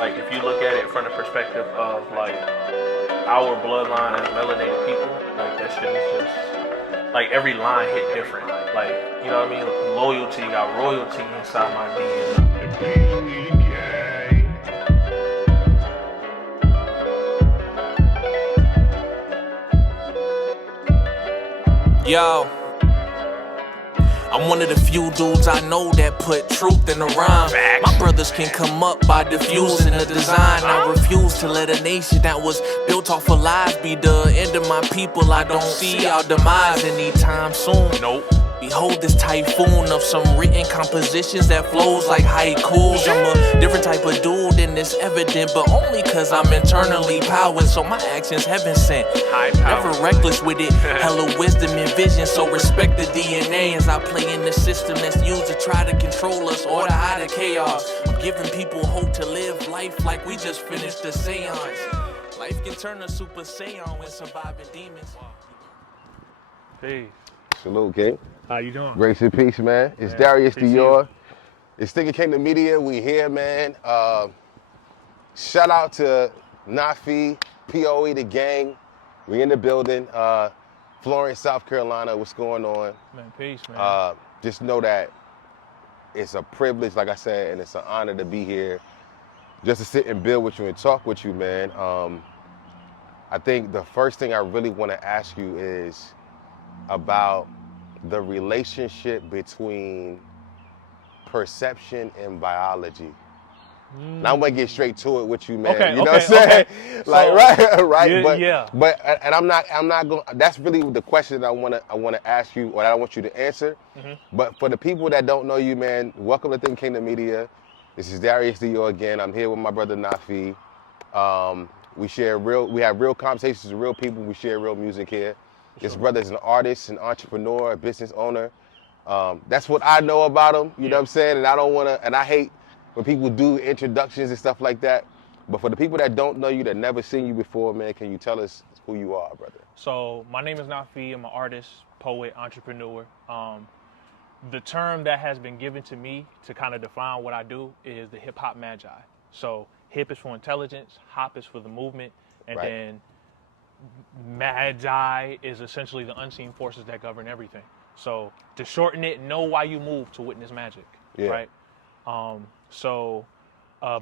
Like if you look at it from the perspective of like our bloodline as melanated people, like that shit is just like every line hit different. Like, you know what I mean? Loyalty got royalty inside my DNA. Yo, I'm one of the few dudes I know that put truth in the rhyme. My brothers can come up by diffusing the design. I refuse to let a nation that was built off of lies be the end of my people. I don't see our demise anytime soon. Nope. Behold this typhoon of some written compositions that flows like haikus. I'm a different type of dude and it's evident, but only cause I'm internally powered, so my actions heaven sent. Never reckless with it, hella wisdom and vision, so respect the DNA as I play in the system that's used to try to control us or to hide the chaos. I'm giving people hope to live life like we just finished the seance. Life can turn to Super Saiyan when surviving demons. Peace. Salute, King. How you doing? Grace and peace, man. It's Yeah, Darius peace to Dior. It's Thinking Kingdom Media. We here, man. Shout out to Naafie, P.O.E, the gang. We in the building. Florence, South Carolina. What's going on? Man, peace, man. Just know that it's a privilege, like I said, and it's an honor to be here just to sit and build with you and talk with you, man. I think the first thing I really want to ask you is about the relationship between perception and biology. Now I'm gonna get straight to it with you, man. Okay, you know what I'm saying? Like, right. But and I'm not going. That's really the question that I wanna ask you, or that I want you to answer. But for the people that don't know you, man, welcome to Think Kingdom Media. This is Darius Dior again. I'm here with my brother Naafie. We have real conversations with real people. We share real music here. This brother's an artist, an entrepreneur, a business owner. That's what I know about him, you know what I'm saying? And I don't wanna, and I hate when people do introductions and stuff like that. But for the people that don't know you, that never seen you before, man, can you tell us who you are, brother? So my name is Naafie. I'm an artist, poet, entrepreneur. The term that has been given to me to kind of define what I do is the hip hop magi. So hip is for intelligence, hop is for the movement, and then magi is essentially the unseen forces that govern everything. So to shorten it, know why you move to witness magic, right?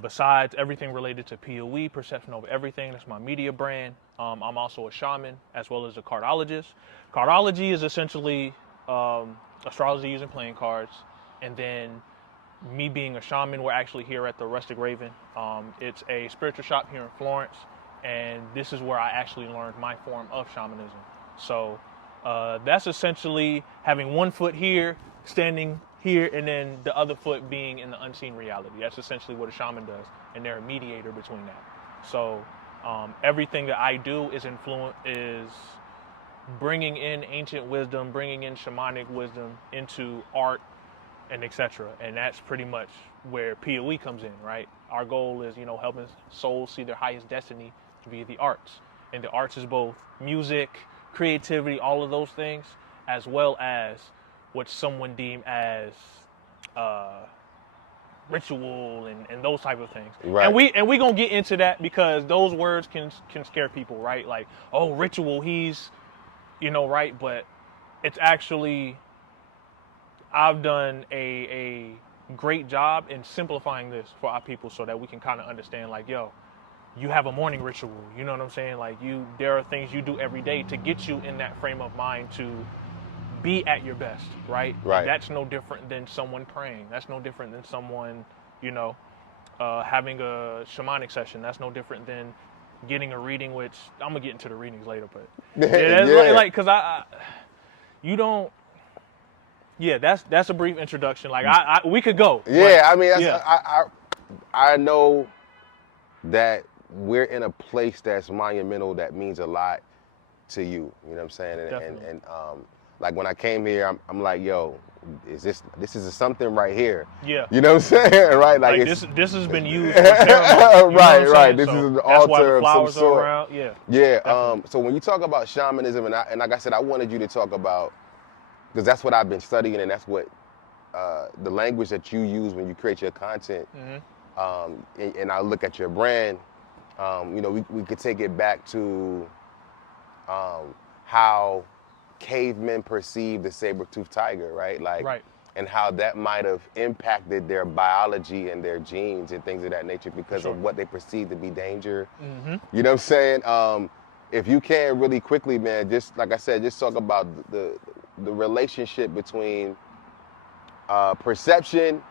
Besides everything related to P.O.E, perception over everything, that's my media brand. I'm also a shaman as well as a cardologist. Cardology is essentially astrology using playing cards. And then me being a shaman, we're actually here at the Rustic Raven. It's a spiritual shop here in Florence. And this is where I actually learned my form of shamanism. So that's essentially having one foot here, standing here, and then the other foot being in the unseen reality. That's essentially what a shaman does, and they're a mediator between that. So everything that I do is bringing in ancient wisdom, bringing in shamanic wisdom into art, and etc. And that's pretty much where P.O.E comes in, right? Our goal is, helping souls see their highest destiny via the arts. And the arts is both music, creativity, all of those things, as well as what someone deem as ritual and those type of things. Right. And we gonna get into that because those words can scare people, right? Like, oh, ritual, he's, right? But it's actually, I've done a great job in simplifying this for our people so that we can kind of understand, like, yo, you have a morning ritual, you know what I'm saying? Like, there are things you do every day to get you in that frame of mind to be at your best, right? Right. That's no different than someone praying. That's no different than someone, having a shamanic session. That's no different than getting a reading, which I'm gonna get into the readings later, but that's a brief introduction. Like we could go. Yeah, I know that we're in a place that's monumental, that means a lot to you. You know what I'm saying? And like when I came here, I'm like, yo, this is something right here. Yeah. You know what I'm saying? Right? Like this has been used for ceremony. Right. This so is an that's why altar the of some flowers sort. are around. Yeah. Yeah. So when you talk about shamanism, and like I said, I wanted you to talk about, because that's what I've been studying, and that's what the language that you use when you create your content. and I look at your brand, you know, we could take it back to how cavemen perceived the saber-toothed tiger, right? Like, Right. and how that might have impacted their biology and their genes and things of that nature because Sure. of what they perceived to be danger. Mm-hmm. You know what I'm saying? If you can really quickly, man, just like I said, just talk about the relationship between perception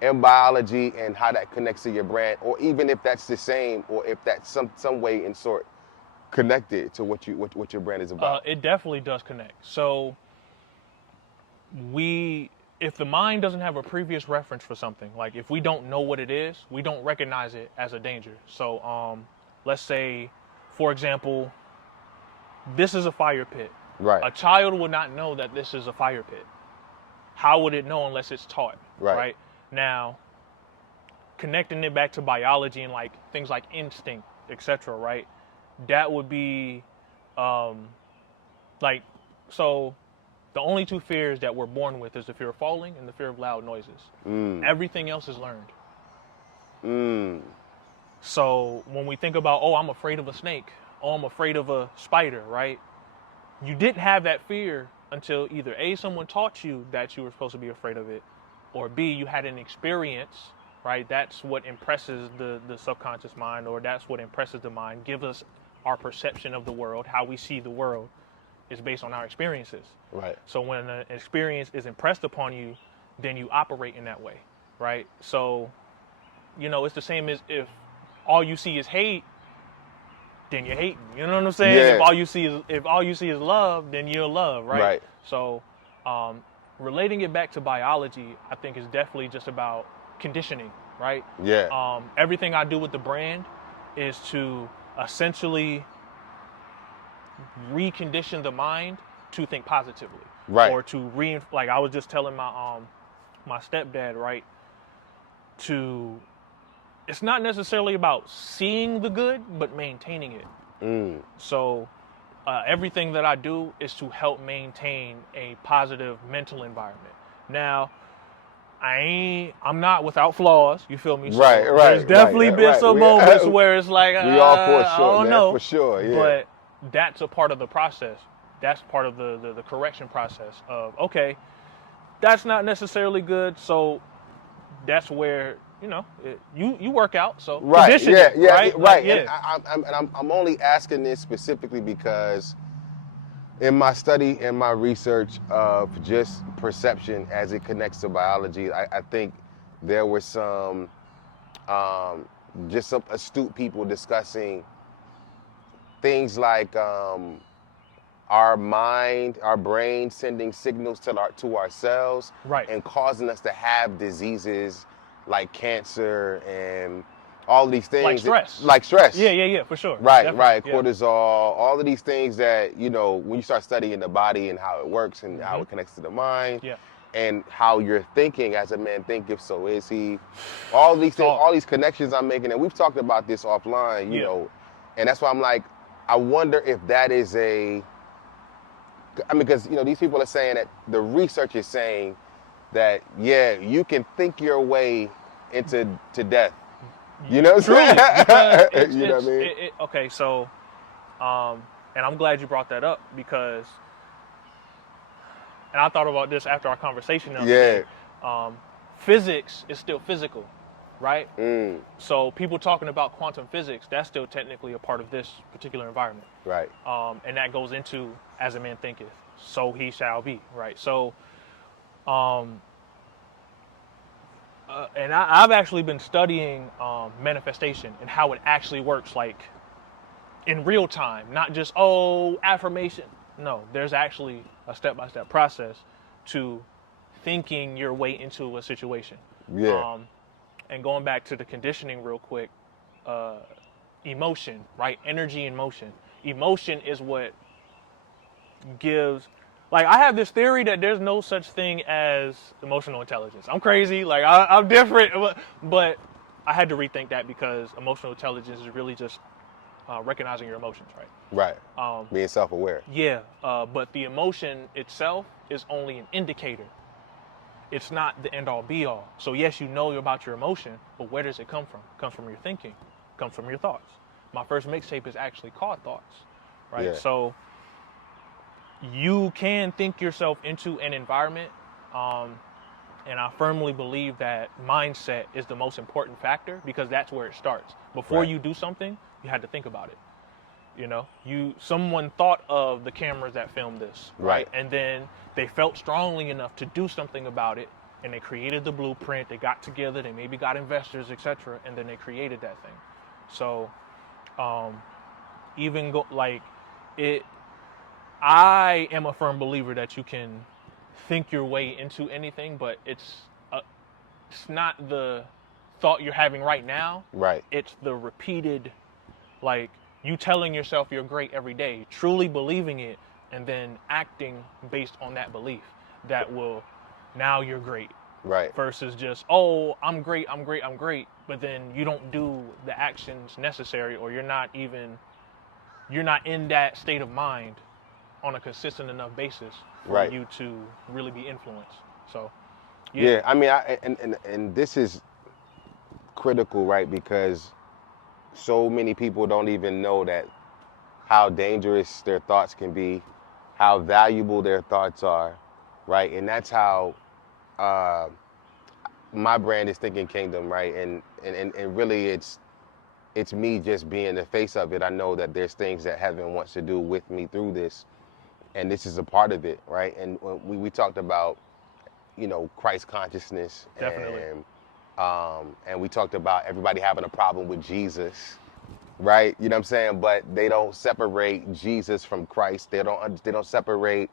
and biology and how that connects to your brand, or even if that's the same, or if that's some way in sort connected to what your brand is about. It definitely does connect. So if the mind doesn't have a previous reference for something, like if we don't know what it is, we don't recognize it as a danger. So let's say, for example, this is a fire pit. Right. A child would not know that this is a fire pit. How would it know unless it's taught? Right. Now, connecting it back to biology and like things like instinct, etc. Right? That would be like, so the only two fears that we're born with is the fear of falling and the fear of loud noises. Everything else is learned. So when we think about, oh, I'm afraid of a snake, oh, I'm afraid of a spider, right? You didn't have that fear until either A, someone taught you that you were supposed to be afraid of it, or B, you had an experience, right? That's what impresses the subconscious mind, or that's what impresses the mind, gives us our perception of the world, how we see the world is based on our experiences. Right. So when an experience is impressed upon you, then you operate in that way, right? So, you know, it's the same as if all you see is hate, then you're hating. You know what I'm saying? Yeah. If all you see is love, then you're love, right? Right. So, relating it back to biology, I think is definitely just about conditioning, right? Yeah. Everything I do with the brand is to essentially recondition the mind to think positively, Right. or to like I was just telling my my stepdad, right? It's not necessarily about seeing the good, but maintaining it. So everything that I do is to help maintain a positive mental environment. Now, I'm not without flaws. You feel me? So Right. There's definitely been some moments where it's like, we all fall I short, don't man, know. for sure. Yeah. But that's a part of the process. That's part of the correction process of, okay, that's not necessarily good. So that's where, you know, you work out. So Right. conditioning, Yeah. Yeah. right? Right. Like, And I'm only asking this specifically because in my study and my research of just perception as it connects to biology, I think there were some just some astute people discussing things like our mind, our brain sending signals to ourselves, Right. and causing us to have diseases like cancer and all of these things. Like stress. Like stress. Yeah, for sure. Right, Definitely, right. yeah. Cortisol, all of these things that, you know, when you start studying the body and how it works and how it connects to the mind, Yeah. and how you're thinking as a man thinketh, so is he. All these things, all these connections I'm making, and we've talked about this offline, you know, and that's why I'm like, I wonder if that is because, you know, these people are saying that the research is saying that, yeah, you can think your way into death. You know what I'm saying? You know what I mean? Okay, so, and I'm glad you brought that up because, and I thought about this after our conversation the other day. Physics is still physical, right? So people talking about quantum physics, that's still technically a part of this particular environment. Right. And that goes into as a man thinketh, so he shall be, right? So, and I've actually been studying manifestation and how it actually works, like in real time, not just, affirmation. No, there's actually a step-by-step process to thinking your way into a situation. Yeah. And going back to the conditioning real quick, emotion, right? Energy and motion. Emotion is what gives, like, I have this theory that there's no such thing as emotional intelligence. I'm crazy, like I'm different, but I had to rethink that because emotional intelligence is really just recognizing your emotions, right? Right. Being self-aware. Yeah, but the emotion itself is only an indicator. it's not the end all be all. So yes, you know about your emotion, but where does it come from? It comes from your thinking, it comes from your thoughts. My first mixtape is actually called Thoughts, right? Yeah. So you can think yourself into an environment, and I firmly believe that mindset is the most important factor, because that's where it starts. Before Right. you do something, you had to think about it. Someone thought of the cameras that filmed this, Right. and then they felt strongly enough to do something about it, and they created the blueprint. They got together, they maybe got investors, etc., and then they created that thing. So I am a firm believer that you can think your way into anything, but it's not the thought you're having right now. Right. It's the repeated, like, you telling yourself you're great every day, truly believing it, and then acting based on that belief that will, now you're great. Right. Versus just, oh, I'm great, but then you don't do the actions necessary, or you're not in that state of mind on a consistent enough basis for Right. you to really be influenced. So, Yeah, I mean, and this is critical, right? Because so many people don't even know that how dangerous their thoughts can be, how valuable their thoughts are, right? And that's how my brand is Thinking Kingdom, right? And really, it's me just being the face of it. I know that there's things that heaven wants to do with me through this, and this is a part of it, right? And when we talked about, Christ consciousness. Definitely. And we talked about everybody having a problem with Jesus, right? You know what I'm saying? But they don't separate Jesus from Christ. They don't separate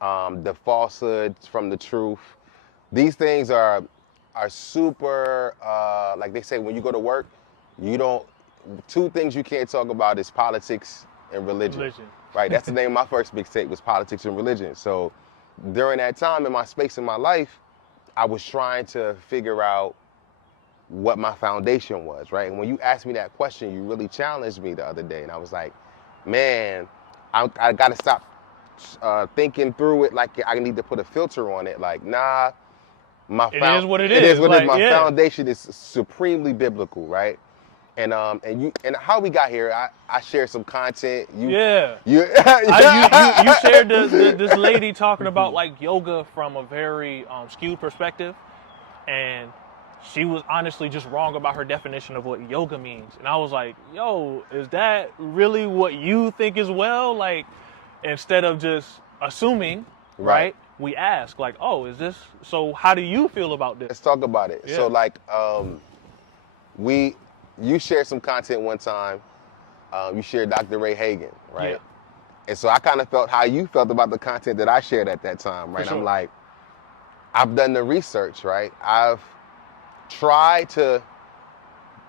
the falsehoods from the truth. These things are super, like they say, when you go to work, two things you can't talk about is politics and religion. Right? That's the name of my first mixtape, was Politics and Religion. So during that time in my space in my life, I was trying to figure out what my foundation was, right? And when you asked me that question, you really challenged me the other day. And I was like, man, I got to stop thinking through it like I need to put a filter on it. Like, nah, it is what it is. It is what it is. My yeah. foundation is supremely biblical, right? And how we got here, I shared some content. You shared this lady talking about like yoga from a very skewed perspective, and she was honestly just wrong about her definition of what yoga means. And I was like, yo, is that really what you think as well? Like, instead of just assuming, right? We ask, like, oh, is this, so how do you feel about this? Let's talk about it. Yeah. So like, you shared some content one time. You shared Dr. Ray Hagan, right? Yeah. And so I kind of felt how you felt about the content that I shared at that time, right? For sure. I'm like, I've done the research, right? I've tried to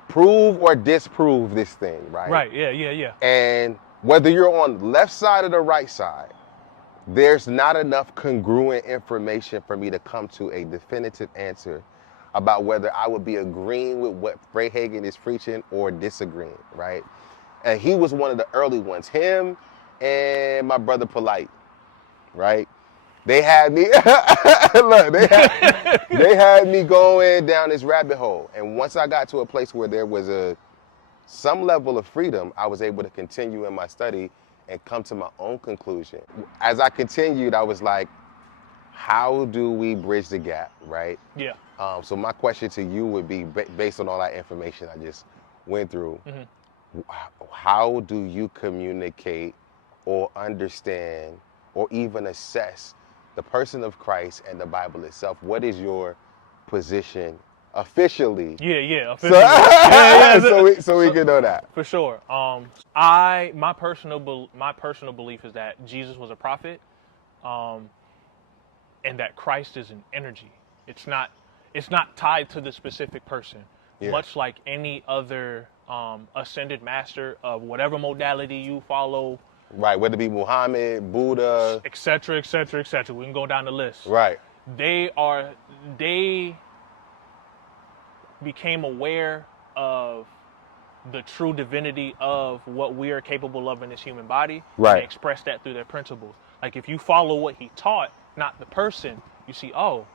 prove or disprove this thing, right? Right, yeah. And whether you're on the left side or the right side, there's not enough congruent information for me to come to a definitive answer about whether I would be agreeing with what Ray Hagan is preaching or disagreeing, right? And he was one of the early ones. Him and my brother Polite, right? They had me, look, they had me going down this rabbit hole. And once I got to a place where there was some level of freedom, I was able to continue in my study and come to my own conclusion. As I continued, I was like, how do we bridge the gap, right? Yeah. So my question to you would be, based on all that information I just went through, how do you communicate or understand or even assess the person of Christ and the Bible itself? What is your position officially? Yeah, officially. So we can know that. For sure. My personal belief is that Jesus was a prophet, and that Christ is an energy. It's not tied to the specific person. Yeah. Much like any other ascended master of whatever modality you follow. Right, whether it be Muhammad, Buddha, et cetera. We can go down the list. Right. They became aware of the true divinity of what we are capable of in this human body. Right. And express that through their principles. Like, if you follow what he taught, not the person, you see, oh,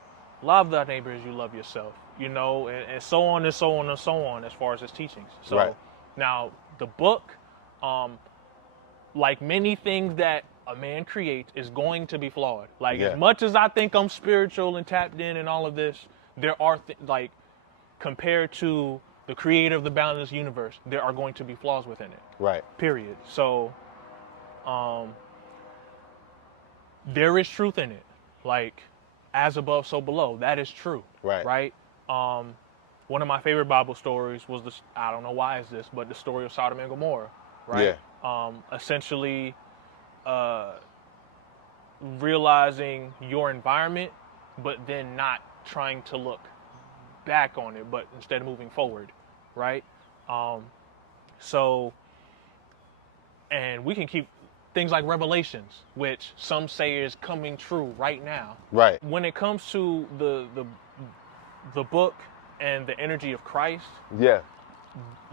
love thy neighbor as you love yourself, you know, and so on and so on and so on as far as his teachings. So Right. now the book, like many things that a man creates, is going to be flawed. Like Yeah. as much as I think I'm spiritual and tapped in and all of this, there are like compared to the creator of the boundless universe, there are going to be flaws within it. Right. Period. So there is truth in it. Like as above, so below. That is true. Right. Right. One of my favorite Bible stories was this. I don't know why is this, but the story of Sodom and Gomorrah. Right. Essentially, realizing your environment, but then not trying to look back on it, but instead of moving forward. Right. So, and we can keep things like Revelations, which some say is coming true right now. Right. When it comes to the book and the energy of Christ, Yeah.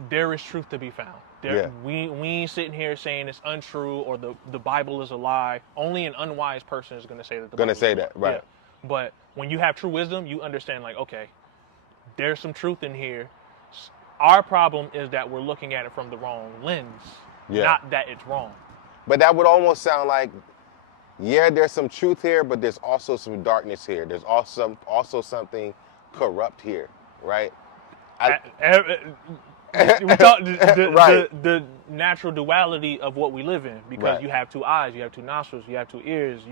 there is truth to be found. Yeah. We ain't sitting here saying it's untrue or the Bible is a lie. Only an unwise person is going to say that the Bible is a lie. Right. Yeah. But when you have true wisdom, you understand like, okay, there's some truth in here. Our problem is that we're looking at it from the wrong lens, not that it's wrong. But that would almost sound like, yeah, there's some truth here, but there's also some darkness here. There's also something corrupt here, right? We talk Right. the natural duality of what we live in, because Right. you have two eyes, you have two nostrils, you have two ears,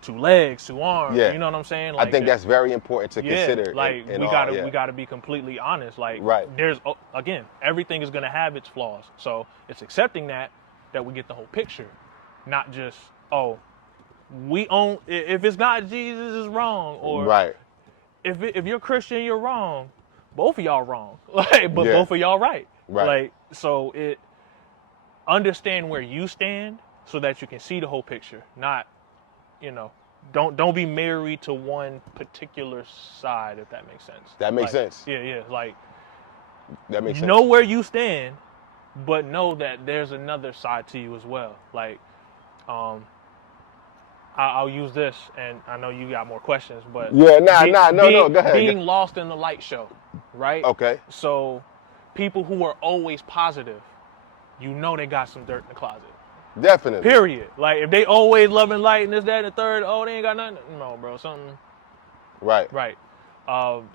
two legs, two arms. Yeah. You know what I'm saying? I think that's very important to yeah, consider. like in we all, gotta we gotta be completely honest. Like Right. there's again, everything is gonna have its flaws. So it's accepting that we get the whole picture, not just we own. If it's not Jesus, is wrong, or Right. if you're Christian, you're wrong. Both of y'all wrong, like, but Yeah. both of y'all right. Right. Like, so understand where you stand so that you can see the whole picture. Not, don't be married to one particular side, if that makes sense. That makes Like, sense. Yeah, like That makes sense. know where you stand, but know that there's another side to you as well. Like, I'll use this, and I know you got more questions, but Yeah, no, go ahead. Being lost in the light show, right? Okay. So, people who are always positive, they got some dirt in the closet. Definitely. Period. Like if they always loving light and this, that, and the third, they ain't got nothing. No, bro, something. Right. Right.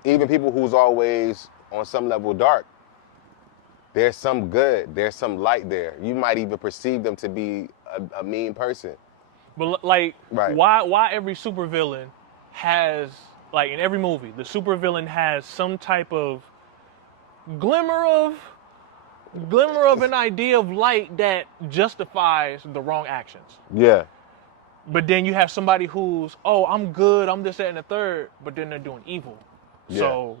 Even people who's always on some level dark, there's some good, there's some light there. You might even perceive them to be a mean person. But like, Right. why every supervillain has, like in every movie, the supervillain has some type of glimmer of an idea of light that justifies the wrong actions. Yeah. But then you have somebody who's, I'm good, I'm this, that, and the third, but then they're doing evil. Yeah. So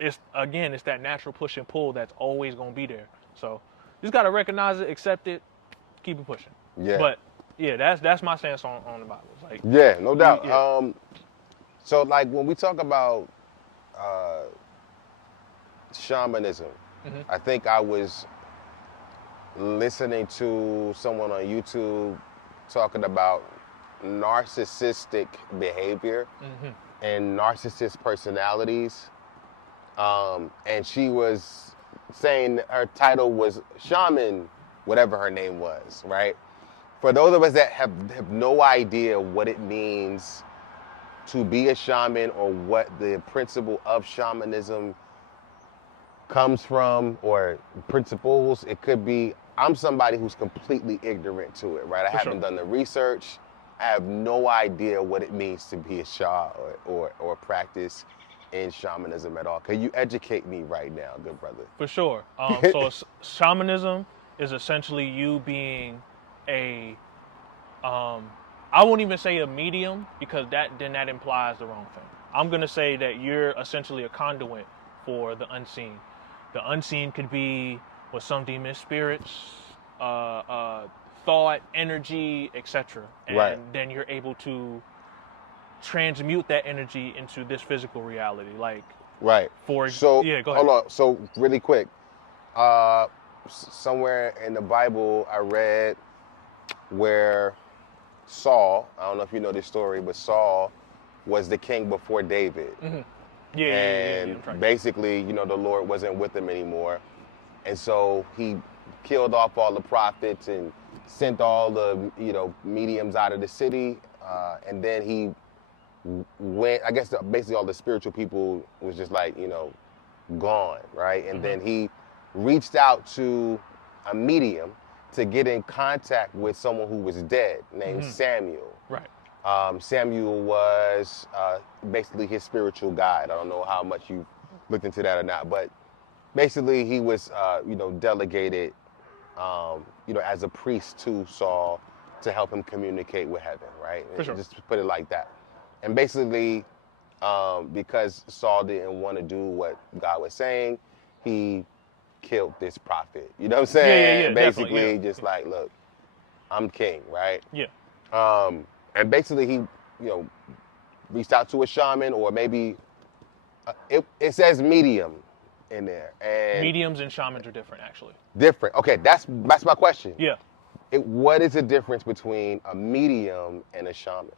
it's that natural push and pull that's always gonna be there. So you just gotta recognize it, accept it, keep it pushing. Yeah. But yeah, that's my stance on the Bible. It's like, Yeah, no doubt. Yeah. So like when we talk about shamanism, I think I was listening to someone on YouTube talking about narcissistic behavior and narcissist personalities. And she was saying her title was shaman, whatever her name was, right? For those of us that have no idea what it means to be a shaman or what the principle of shamanism comes from or principles, it could be, I'm somebody who's completely ignorant to it, right? I haven't done the research. I have no idea what it means to be a Shah or practice in shamanism at all. Can you educate me right now, good brother? for sure. So shamanism is essentially you being I won't even say a medium, because that implies the wrong thing. I'm gonna say that you're essentially a conduit for the unseen. The unseen could be what some deem as spirits, thought, energy, etc. And Right. then you're able to transmute that energy into this physical reality. Like, Right. go ahead. Hold on. So really quick, somewhere in the Bible I read where Saul, I don't know if you know this story, but Saul was the king before David. Yeah, I'm trying. Basically, you know, the Lord wasn't with him anymore. And so he killed off all the prophets and sent all the, you know, mediums out of the city. And then he went, I guess basically all the spiritual people was just like, you know, gone, right? And then he reached out to a medium to get in contact with someone who was dead named Samuel. Right. Samuel was basically his spiritual guide. I don't know how much you looked into that or not, but basically he was, you know, delegated, you know, as a priest to Saul to help him communicate with heaven, right? For sure. Just to put it like that. And basically, because Saul didn't want to do what God was saying, he killed this prophet. You know what I'm saying? Yeah, basically, just like, look, I'm king, right? Yeah. And basically, he, you know, reached out to a shaman, or maybe it says medium in there. And Mediums and shamans are different, actually. different. Okay, that's my question. Yeah. What is the difference between a medium and a shaman?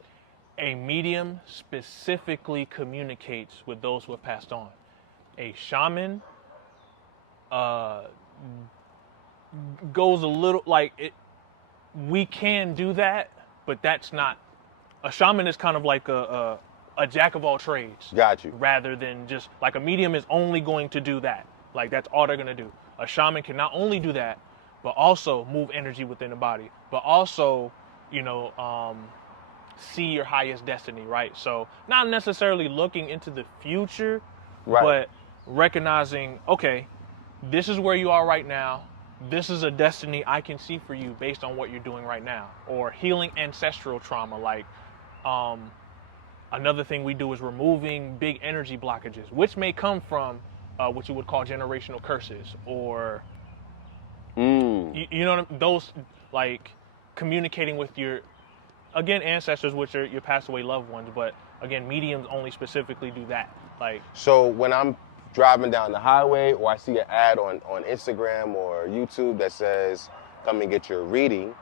A medium specifically communicates with those who have passed on. A shaman goes a little like it. We can do that, but that's not. A shaman is kind of like a jack of all trades. Got you. Rather than just like a medium is only going to do that. Like that's all they're gonna do. A shaman can not only do that, but also move energy within the body, but also, you know, see your highest destiny, right? So not necessarily looking into the future, Right. but recognizing, okay, this is where you are right now. This is a destiny I can see for you based on what you're doing right now. Or healing ancestral trauma. Like another thing we do is removing big energy blockages, which may come from what you would call generational curses, or you know what I mean? Those, like communicating with your, again, ancestors, which are your passed away loved ones, but again, mediums only specifically do that. Like, So when I'm driving down the highway, or I see an ad on Instagram or YouTube that says, come and get your reading,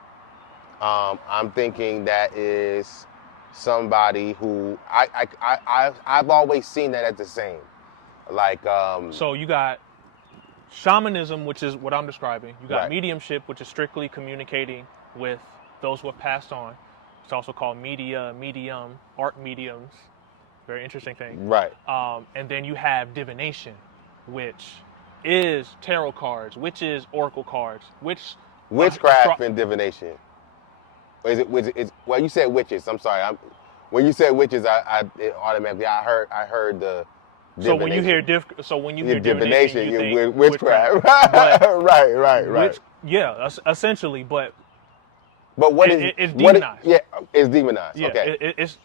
I'm thinking that is somebody who I've always seen that as the same. Like, so you got shamanism, which is what I'm describing. You got Right. mediumship, which is strictly communicating with those who have passed on. It's also called medium, art mediums. Very interesting thing. right. And then you have divination, which is tarot cards, which is oracle cards, which Witchcraft and divination. Or is it? Well, you said witches. I'm sorry. When you said witches, it automatically I heard the. So when you hear divination, you think you're witchcraft. But right. yeah, essentially. But what is it's what demonized. It's demonized. yeah, Okay. it's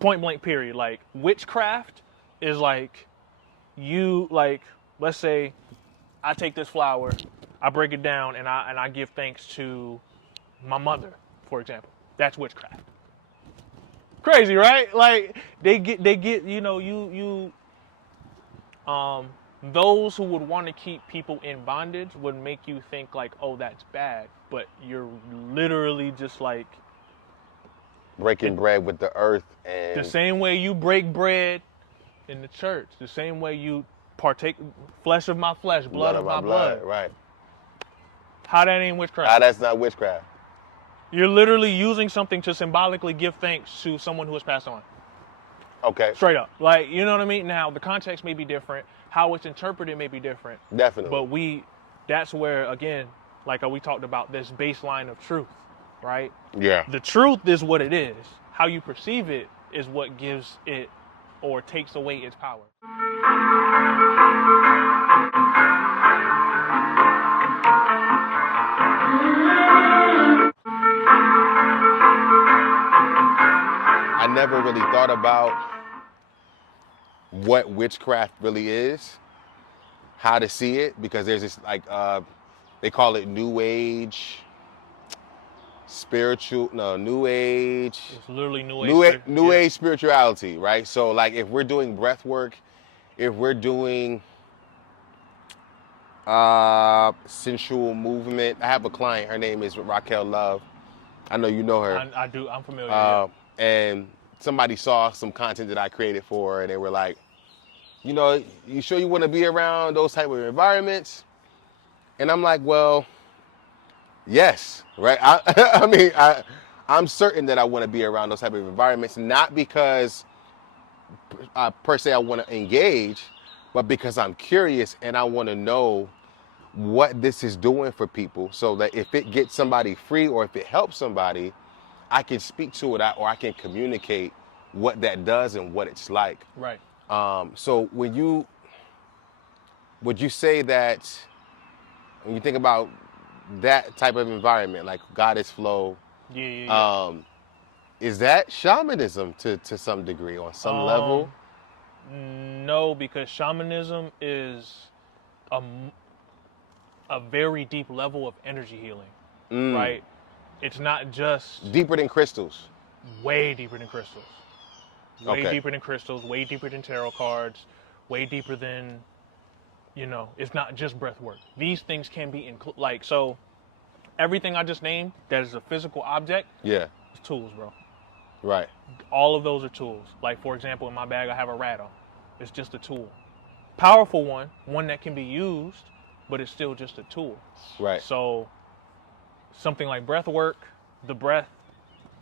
point blank period. Like witchcraft is like you, like, let's say I take this flower, I break it down, and I give thanks to my mother, for example. That's witchcraft. Crazy, right? Like they get you know, those who would want to keep people in bondage would make you think like, oh, that's bad, but you're literally just like Breaking bread with the earth and the same way you break bread in the church, the same way you partake flesh of my flesh, blood of my blood. Right. How that ain't witchcraft? How that's not witchcraft. You're literally using something to symbolically give thanks to someone who has passed on. Okay. Straight up. Like, you know what I mean? Now, the context may be different. How it's interpreted may be different. Definitely. But that's where, again, like we talked about this baseline of truth, right? Yeah. The truth is what it is. How you perceive it is what gives it or takes away its power. I never really thought about what witchcraft really is, how to see it, because there's this like they call it New Age, New Age. It's literally New Age. New Age spirituality, right? So like if we're doing breath work, if we're doing sensual movement. I have a client, her name is Raquel Love. I know you know her. I do, I'm familiar. And somebody saw some content that I created for, and they were like, you know, you sure you want to be around those type of environments? And I'm like, well, yes, right? I mean, I'm certain that I want to be around those type of environments, not because per se I want to engage, but because I'm curious and I want to know what this is doing for people, so that if it gets somebody free or if it helps somebody, I can speak to it or I can communicate what that does and what it's like. Right. So would you say that when you think about that type of environment, like goddess flow, Yeah. is that shamanism to some degree, on some level? No, because shamanism is a very deep level of energy healing, right? It's not just Deeper than crystals. way deeper than crystals. Way Okay. deeper than crystals, way deeper than tarot cards, way deeper than, it's not just breath work. These things can be so everything I just named that is a physical object Yeah. is tools, bro. Right. All of those are tools. Like, for example, in my bag I have a rattle. It's just a tool. Powerful one that can be used, but it's still just a tool. Right. So something like breath work, the breath,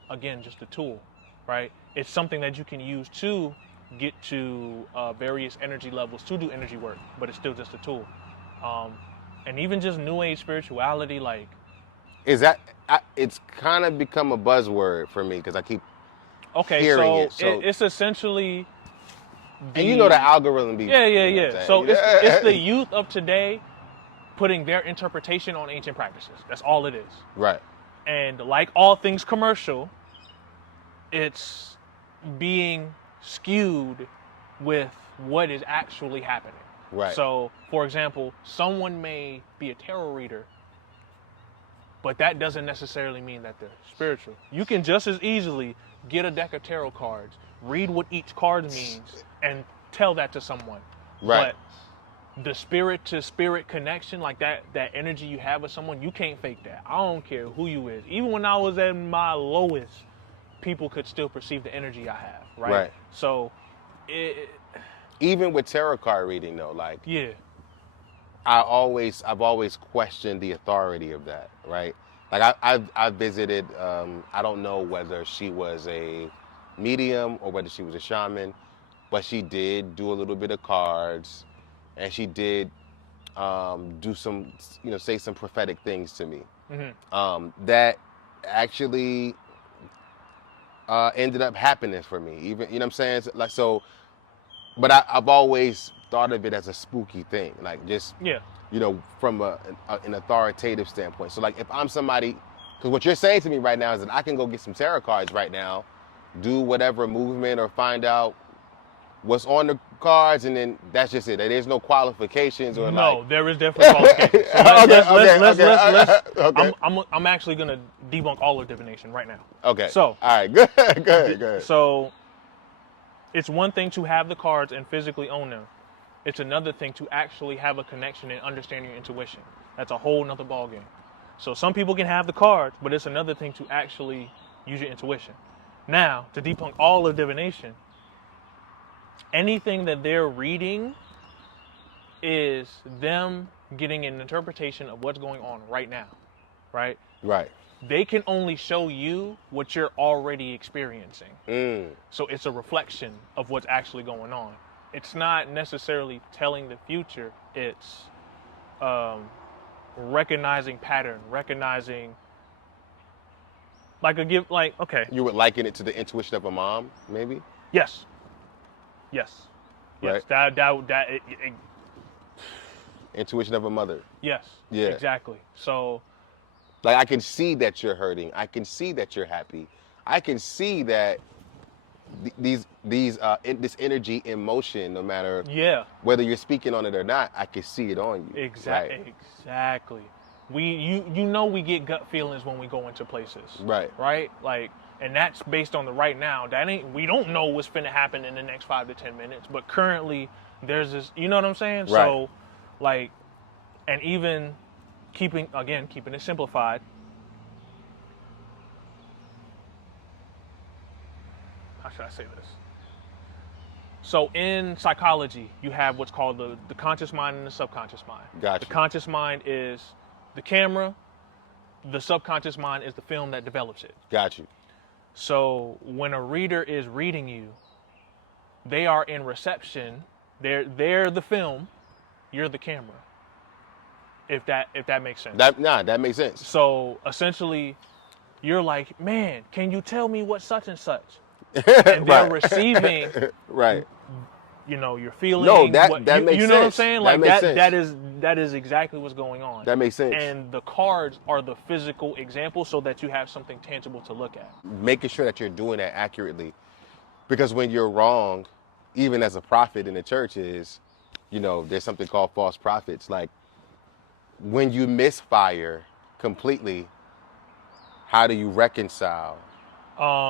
again, just a tool, right? It's something that you can use to get to various energy levels to do energy work, but it's still just a tool. And even just new age spirituality, like, Is that it's kind of become a buzzword for me because I keep okay, hearing so it's essentially and you know the algorithm be yeah. So it's the youth of today putting their interpretation on ancient practices. That's all it is. right. And like all things commercial, it's being skewed with what is actually happening. Right. So, for example, someone may be a tarot reader, but that doesn't necessarily mean that they're spiritual. You can just as easily get a deck of tarot cards, read what each card means, and tell that to someone. Right. But the spirit to spirit connection, like that energy you have with someone, you can't fake that. I don't care who you is. Even when I was at my lowest, people could still perceive the energy I have, right? Right. So, Even with tarot card reading though, like yeah. I've always questioned the authority of that, right? Like I've visited, I don't know whether she was a medium or whether she was a shaman, but she did do a little bit of cards, and she did do some, say some prophetic things to me. That actually ended up happening for me. Even, you know what I'm saying? Like, so, but I've always thought of it as a spooky thing, like just, Yeah. from an authoritative standpoint. So like if I'm somebody, because what you're saying to me right now is that I can go get some tarot cards right now, do whatever movement or find out what's on the cards, and then that's just it. There's no qualifications or No, there is definitely qualifications. So Okay. I'm actually gonna debunk all of divination right now. Okay. So, all right, go ahead. So it's one thing to have the cards and physically own them. It's another thing to actually have a connection and understand your intuition. That's a whole nother ballgame. So some people can have the cards, but it's another thing to actually use your intuition. Now, to debunk all of divination, anything that they're reading is them getting an interpretation of what's going on right now, right? Right. They can only show you what you're already experiencing. So it's a reflection of what's actually going on. It's not necessarily telling the future. It's recognizing pattern, recognizing okay. You would liken it to the intuition of a mom, maybe? Yes. Right. Intuition of a mother. Yes. Yeah. Exactly. So, like, I can see that you're hurting. I can see that you're happy. I can see that this energy in motion, no matter whether you're speaking on it or not, I can see it on you. Exactly. We get gut feelings when we go into places. Right. Right? Like, and that's based on the right now. We don't know what's finna happen in the next 5 to 10 minutes, but currently there's this, you know what I'm saying? Right. So, like, and even keeping it should I say this? So in psychology, you have what's called the conscious mind and the subconscious mind. Gotcha. The conscious mind is the camera. The subconscious mind is the film that develops it. Got you. So when a reader is reading you, they are in reception. They're the film. You're the camera. If that makes sense. That makes sense. So essentially, you're like, man, can you tell me what such and such? And they're receiving, right. You know, your feelings. No, that makes sense. You know what I'm saying? That Like makes sense. that is exactly what's going on. That makes sense. And the cards are the physical example so that you have something tangible to look at. Making sure that you're doing that accurately, because when you're wrong, even as a prophet in the church, is, you know, there's something called false prophets. Like, when you misfire completely, how do you reconcile?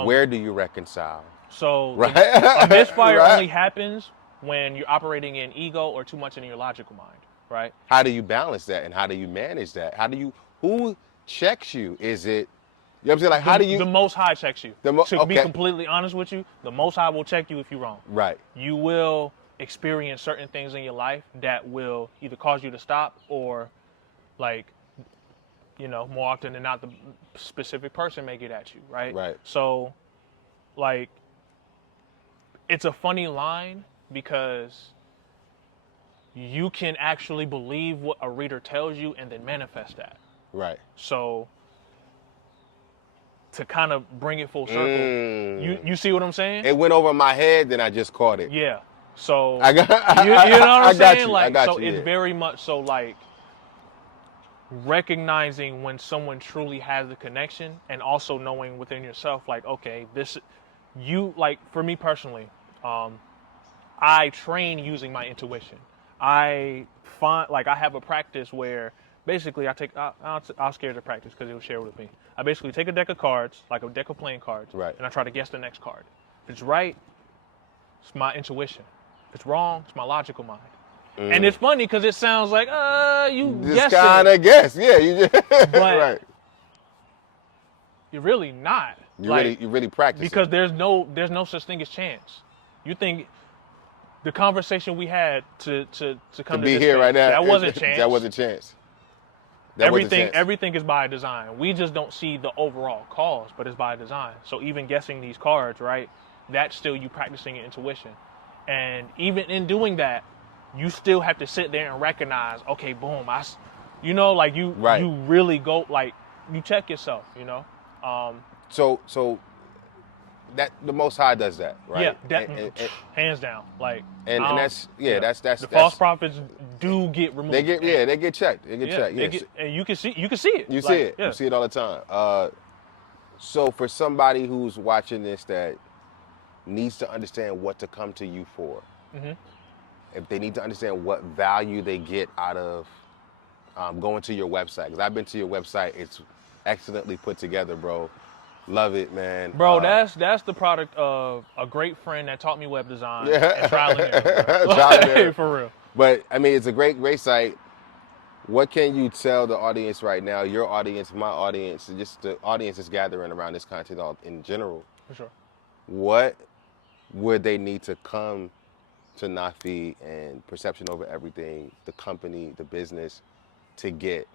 Where do you reconcile? So right. a misfire right. only happens when you're operating in ego or too much in your logical mind, right? How do you balance that, and how do you manage that? Who checks you? Is it, you know what I'm saying? Like, how do you? The Most High checks you. To be okay. completely honest with you, the Most High will check you if you're wrong. Right. You will experience certain things in your life that will either cause you to stop or, like, you know, more often than not, the specific person may get at you, right? Right. So, like, it's a funny line because you can actually believe what a reader tells you and then manifest that. Right. So, to kind of bring it full circle, you see what I'm saying? It went over my head, then I just caught it. Yeah. So, you know what I'm saying? You, like, so you, it's yeah. very much so, like, recognizing when someone truly has a connection, and also knowing within yourself, like, okay, like, for me personally, I train using my intuition. I have a practice where basically I'll scare the practice because it will share with me. I basically take a deck of cards, like a deck of playing cards, right. and I try to guess the next card. If it's right, it's my intuition. If it's wrong, it's my logical mind. And it's funny because it sounds like, you just kind of guess. Yeah, you just, but right. You're really not. You really practice. Because there's no such thing as chance. You think the conversation we had to come to be this here space, right now, that wasn't chance. That wasn't chance. Everything is by design. We just don't see the overall cause, but it's by design. So even guessing these cards, right, that's still you practicing your intuition. And even in doing that, you still have to sit there and recognize, okay, boom, like you really go, like, you check yourself, you know? So that the Most High does that, right? Yeah, hands down. Like, and that's the false prophets do get removed. They get checked. They get checked. Yes. And you can see it. You see it. You see it all the time. So for somebody who's watching this that needs to understand what to come to you for, if they need to understand what value they get out of going to your website, because I've been to your website, it's excellently put together, bro. Love it, man. Bro, that's the product of a great friend that taught me web design and trial and error. Trial and error. For real. But I mean, it's a great site. What can you tell the audience right now, your audience, my audience, just the audience is gathering around this content in general? For sure. What would they need to come to Naafie and Perception Over Everything, the company, the business, to get?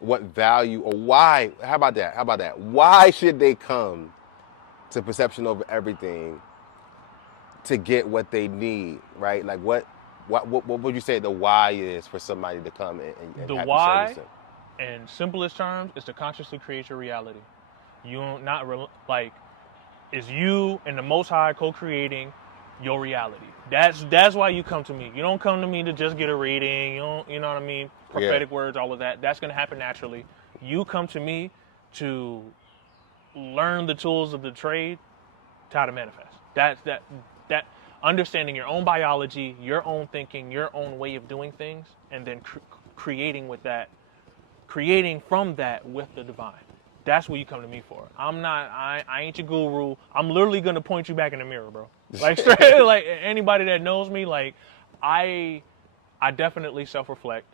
What value or why? How about that? Why should they come to Perception Over Everything to get what they need, right? Like what would you say the why is for somebody to come and the have why, service in simplest terms, is to consciously create your reality. You it's you and the Most High co-creating your reality. That's why you come to me. You don't come to me to just get a reading. You know what I mean? Prophetic words, all of that. That's gonna happen naturally. You come to me to learn the tools of the trade to how to manifest. That understanding your own biology, your own thinking, your own way of doing things, and then creating from that with the divine. That's what you come to me for. I ain't your guru. I'm literally gonna point you back in the mirror, bro. Like straight, like anybody that knows me, like I definitely self-reflect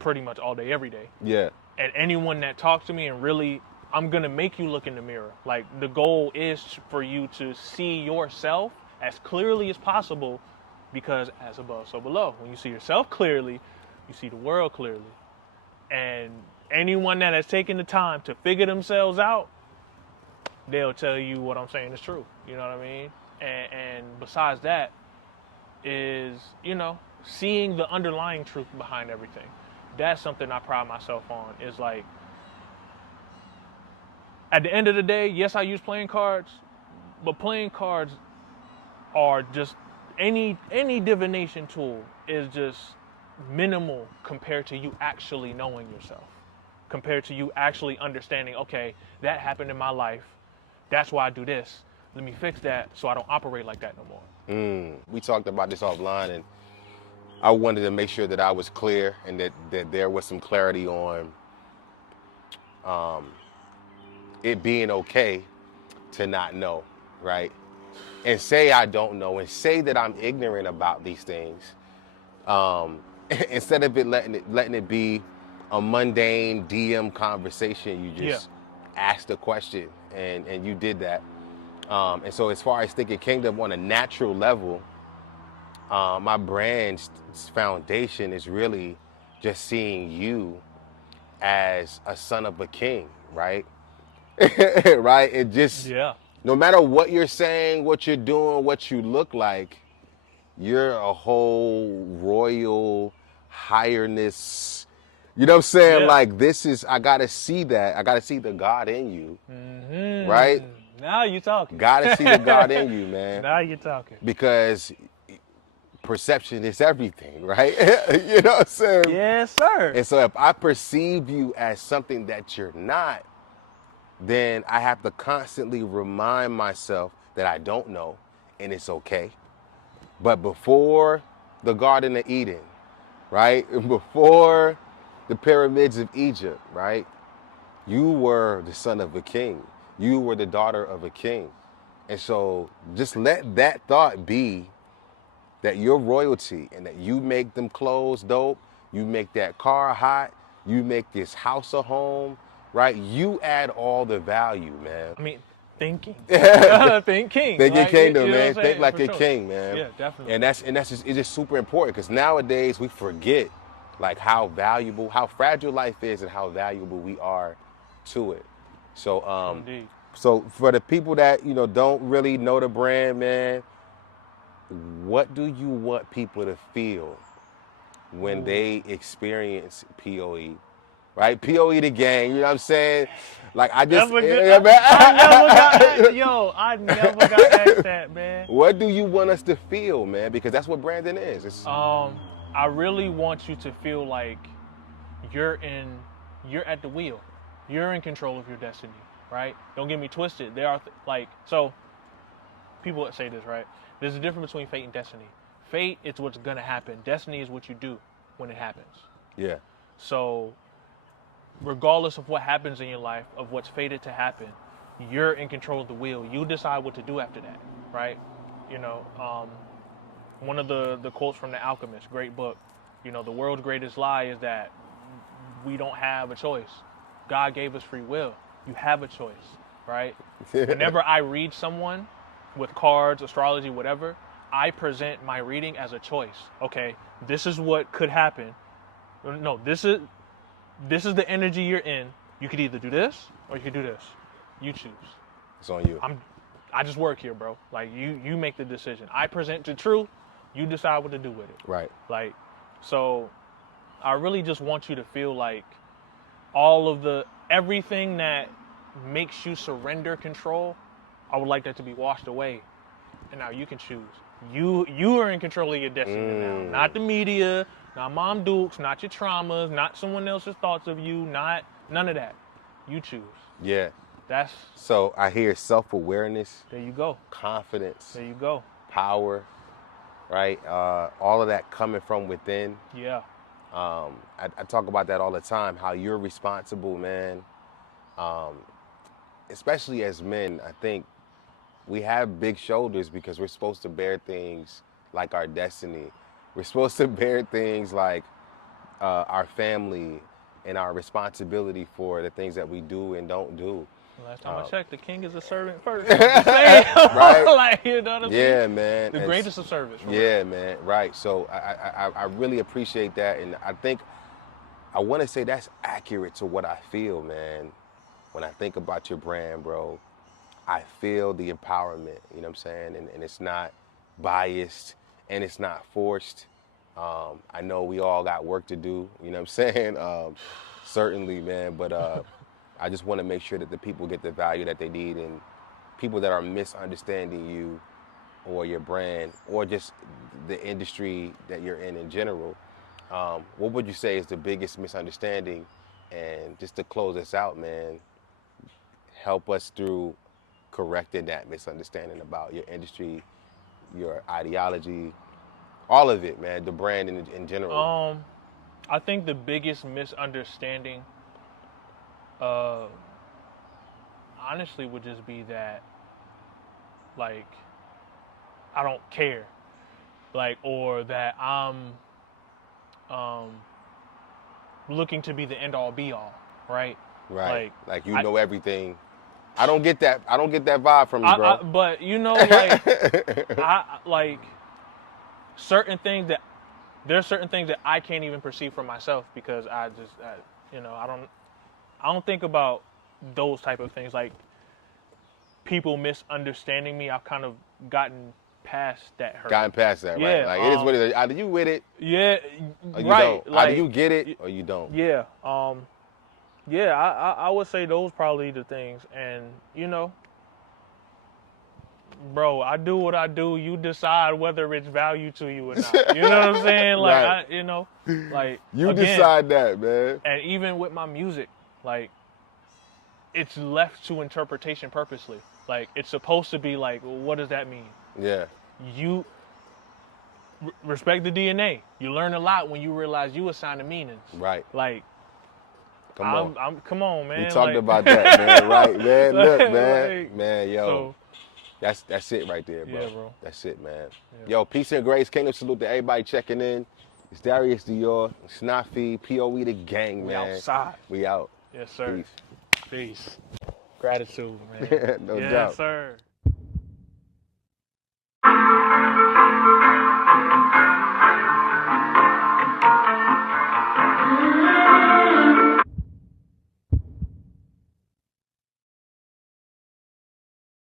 pretty much all day, every day. Yeah. And anyone that talks to me and really I'm gonna make you look in the mirror. Like, the goal is for you to see yourself as clearly as possible, because as above, so below. When you see yourself clearly, you see the world clearly. And anyone that has taken the time to figure themselves out, they'll tell you what I'm saying is true. You know what I mean? And besides that is, you know, seeing the underlying truth behind everything. That's something I pride myself on, is like, at the end of the day, yes, I use playing cards, but playing cards are just, any divination tool is just minimal compared to you actually knowing yourself, compared to you actually understanding, okay, that happened in my life, that's why I do this, let me fix that so I don't operate like that no more. We talked about this offline, and I wanted to make sure that I was clear and that there was some clarity on it being okay to not know, right? And say I don't know, and say that I'm ignorant about these things. Instead of letting it be a mundane DM conversation, you just asked a question, and you did that. And so as far as Thinking Kingdom on a natural level, my brand's foundation is really just seeing you as a son of a king, right? Right? It just, no matter what you're saying, what you're doing, what you look like, you're a whole royal highness. You know what I'm saying? Yeah. Like, this is, I gotta see that. I gotta see the God in you, right? Now you're talking. Gotta see the God in you, man. Now you're talking. Because perception is everything, right? You know what I'm saying? Yes, sir. And so if I perceive you as something that you're not, then I have to constantly remind myself that I don't know, and it's okay. But before the Garden of Eden, right? Before the pyramids of Egypt, right? You were the son of a king. You were the daughter of a king. And so just let that thought be that you're royalty, and that you make them clothes dope, you make that car hot, you make this house a home, right? You add all the value, man. I mean, thinking. Thinking Like, kingdom, you know man. what I'm Think like saying? a For king, man. Yeah, definitely. And that's just, it's just super important, because nowadays we forget like how valuable, how fragile life is, and how valuable we are to it. So Indeed. so for the people that, you know, don't really know the brand, man, what do you want people to feel when they experience P.O.E? Right? P.O.E the gang, you know what I'm saying? Like, I just, I never got asked, I never got asked that, man. What do you want us to feel, man? Because that's what branding is. It's, I really want you to feel like you're at the wheel. You're in control of your destiny, right? Don't get me twisted. There are so people say this, right? There's a difference between fate and destiny. Fate is what's gonna happen. Destiny is what you do when it happens. yeah. So regardless of what happens in your life, of what's fated to happen, you're in control of the wheel. You decide what to do after that, right? You know, one of the quotes from The Alchemist, great book, you know, the world's greatest lie is that we don't have a choice. God gave us free will. You have a choice, right? Whenever I read someone with cards, astrology, whatever, I present my reading as a choice. Okay, this is what could happen. No, this is the energy you're in. You could either do this or you could do this. You choose. It's on you. I just work here, bro. Like, you make the decision. I present the truth. You decide what to do with it. Right. Like, so I really just want you to feel like everything that makes you surrender control, I would like that to be washed away. And now you can choose. You are in control of your destiny now. Not the media, not Mom Dukes, not your traumas, not someone else's thoughts of you, none of that. You choose. Yeah. That's, So I hear self-awareness, there you go. confidence, There you go. power, right? All of that coming from within. Yeah. I talk about that all the time, how you're responsible, man. Especially as men, I think we have big shoulders because we're supposed to bear things like our destiny. We're supposed to bear things like our family and our responsibility for the things that we do and don't do. Last time I checked, the king is a servant first. Right? Like, you know what I mean? Yeah, man. The greatest of servants. Yeah, man. Right. So I really appreciate that, and I think I want to say that's accurate to what I feel, man. When I think about your brand, bro, I feel the empowerment. You know what I'm saying? And it's not biased and it's not forced. I know we all got work to do. You know what I'm saying? Certainly, man. But I just want to make sure that the people get the value that they need, and people that are misunderstanding you or your brand or just the industry that you're in general, what would you say is the biggest misunderstanding? And just to close this out, man, help us through correcting that misunderstanding about your industry, your ideology, all of it, man, the brand in general. I think the biggest misunderstanding honestly would just be that, like, I don't care, like, or that I'm looking to be the end all be all, right? Right. Like you know everything. I don't get that. I don't get that vibe from you, bro. But you know, like, I like certain things that there's certain things that I can't even perceive for myself because I don't think about those type of things, like people misunderstanding me. I've kind of gotten past that hurt. Gotten past that, yeah, right? Like it is what it is. Either you with it, yeah, or you right. don't. Like, either you get it or you don't. Yeah, yeah. I would say those probably the things, and you know, bro, I do what I do. You decide whether it's value to you or not. You know what I'm saying? Like, Right. Like You again, decide that, man. And even with my music, like, it's left to interpretation purposely. Like, it's supposed to be like, well, what does that mean? Yeah. You respect the DNA. You learn a lot when you realize you assigning meanings. Right. Like, Come on. come on, man. We talked like, about that, man. Right, man. Look, man. like, Man, yo. so, That's it right there, bro. Yeah, bro. That's it, man. Yeah. Yo, peace and grace. Kingdom salute to everybody checking in. It's Darius Dior. It's Naafie. P.O.E. the gang, we man. outside. We out. Yes, sir. Peace. Peace. Gratitude, man. No yes, doubt. sir.